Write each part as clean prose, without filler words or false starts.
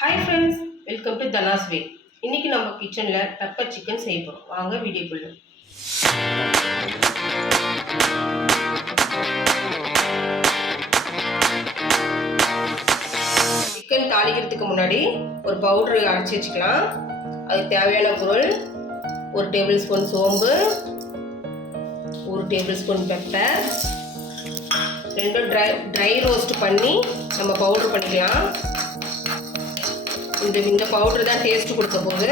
Hi friends, welcome to Dhana's way. இன்னைக்கு நம்ம கிச்சன்ல பெப்பர் சிக்கன் செய்ய போறோம். வாங்க வீடியோக்குள்ள. சிக்கன் தாளிக்கிறதுக்கு முன்னாடி ஒரு பவுடர் அரைச்சி வச்சுக்கலாம். அதுக்கு தேவையான பொருள் 1 டேபிள்ஸ்பூன் சோம்பு, 1 டேபிள்ஸ்பூன் பெப்பர், 2 ட்ரை ரோஸ்ட் பண்ணி நம்ம பவுடர் பண்ணிக்கலாம். இந்த பவுடர் தான் டேஸ்ட் கொடுக்க போகுது.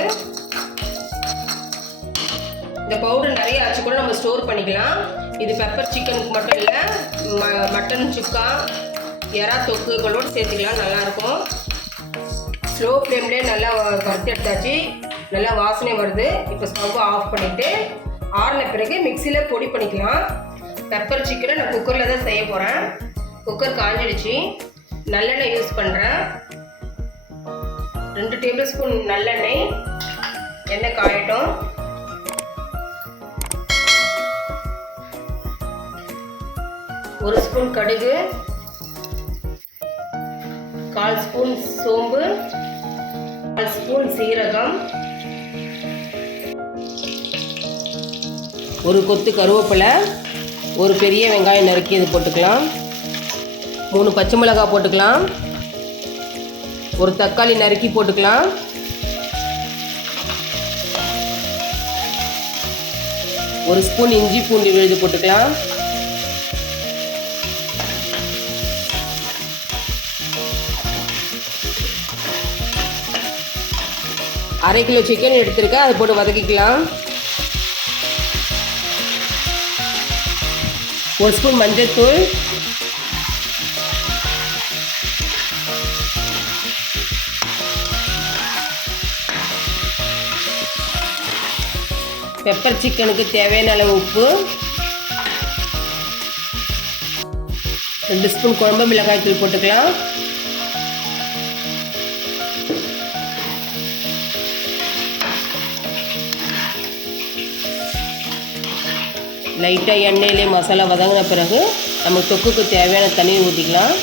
இந்த பவுடர் நிறைய அரைச்சி கூட நம்ம ஸ்டோர் பண்ணிக்கலாம். இது பெப்பர் சிக்கனுக்கு மட்டும் இல்லை, மட்டன் சுக்கா, எறா தொக்குகளோடு சேர்த்துக்கலாம், நல்லாயிருக்கும். ஸ்லோ ஃப்ளேம்லேயே நல்லா வறுத்து எடுத்தாச்சு, நல்லா வாசனை வருது. இப்போ ஸ்டவ் ஆஃப் பண்ணிவிட்டு ஆறின பிறகு மிக்சியில் பொடி பண்ணிக்கலாம். பெப்பர் சிக்கனை நான் குக்கரில் தான் செய்ய போகிறேன். குக்கர் காஞ்சிடுச்சு. நல்லெண்ணெய் யூஸ் பண்ணுறேன். 2 டேபிள்ஸ்பூன் நல்லெண்ணெய். எண்ணெய் காயட்டும். ஒரு ஸ்பூன் கடுகு, 1/4 ஸ்பூன் சோம்பு, 1/4 ஸ்பூன் சீரகம், ஒரு கொத்து கருவேப்பிலை, ஒரு பெரிய வெங்காயம் நறுக்கி இது போட்டுக்கலாம். 3 பச்சை மிளகாய் போட்டுக்கலாம். ஒரு தக்காளி நறுக்கி போட்டுக்கலாம். ஒரு ஸ்பூன் இஞ்சி பூண்டு விழுது போட்டுக்கலாம். அரை கிலோ சிக்கன் எடுத்திருக்கேன், அதை போட்டு வதக்கிக்கலாம். 1 ஸ்பூன் மஞ்சள் தூள், பெப்பர் சிக்கனுக்கு தேவையான அளவு உப்பு, 2 ஸ்பூன் குழம்பு மிளகாய் தூள் போட்டுக்கலாம். லைட்டாக எண்ணெயிலே மசாலா வதங்கின பிறகு நம்ம தொக்குக்கு தேவையான தண்ணி ஊற்றிக்கலாம்.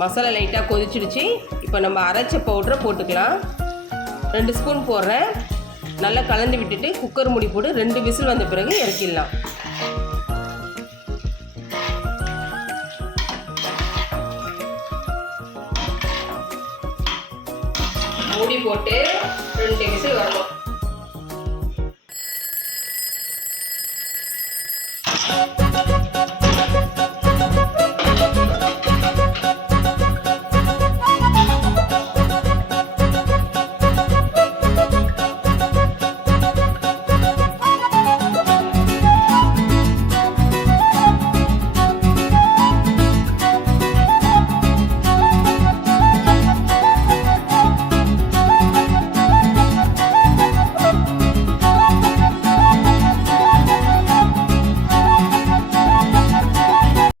மசாலா லைட்டாக கொதிச்சிடுச்சு. இப்போ நம்ம அரைச்ச பவுடரை போட்டுக்கலாம். 2 ஸ்பூன் போடுறேன். நல்லா கலந்து விட்டுட்டு குக்கர் மூடி போட்டு 2 விசில் வந்த பிறகு இறக்கிடலாம். மூடி போட்டு 2 விசில் வரணும்.